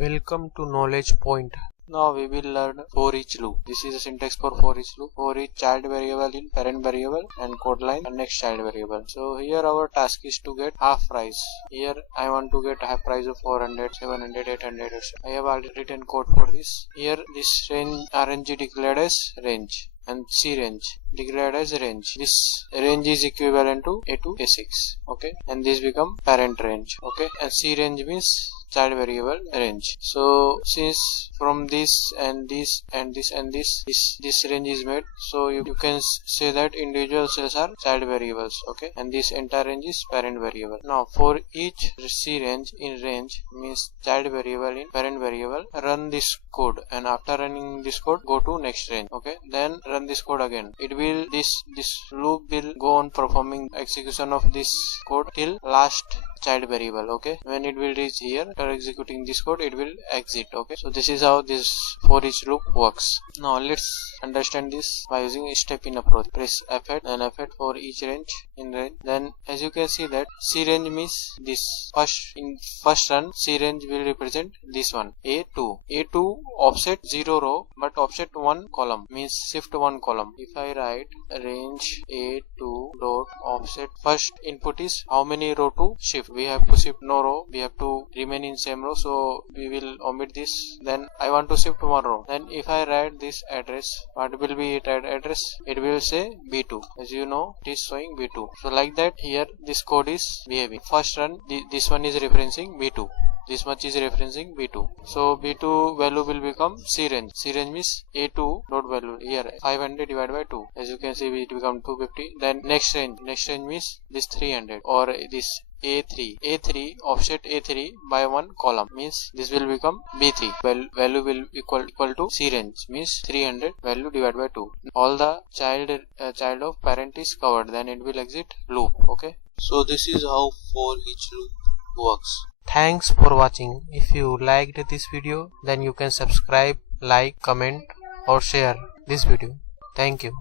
Welcome to Knowledge Point. Now we will learn for each loop. This is a syntax for each loop. For each child variable in parent variable and code line and next child variable. So here our task is to get half price. Here I want to get half price of 400, 700, 800. I have already written code for this. Here this range RNG declared as range and C range declared as range. This range is equivalent to A to A6. Okay, and this become parent range. Okay, and C range means child variable range. So since from this and this and this and this range is made, so you can say that individual cells are child variables. Okay, and this entire range is parent variable. Now for each C range in range means child variable in parent variable, run this code, and after running this code go to next range. Okay, then run this code again. It will this loop will go on performing execution of this code till last child variable. Okay, when it will reach here, after executing this code it will exit. Okay, so this is how this for each loop works. Now let's understand this by using a step-in approach. Press F8 and F8 for each range in range. Then as you can see that C range means this first run C range will represent this one A2 offset 0 row but offset 1 column means shift 1 column. If I write range A2 dot offset, first input is how many row to shift. We have to shift no row, we have to remain in same row, so we will omit this. Then I want to shift 1 row. Then if I write this address, what will be it address? It will say B2. As you know, it is showing B2. So like that, here this code is behaving. First run, this one is referencing B2. This much is referencing B2. So B2 value will become C range. C range means A2 dot value. Here 500 divided by 2. As you can see, it become 250. Then next range means this 300 or this A3 offset A3 by 1 column means this will become B3. Value will equal to C range means 300 value divided by 2. All the child of parent is covered. Then it will exit loop. Okay. So this is how for each loop works. Thanks for watching. If you liked this video, then you can subscribe, like, comment or share this video. Thank you.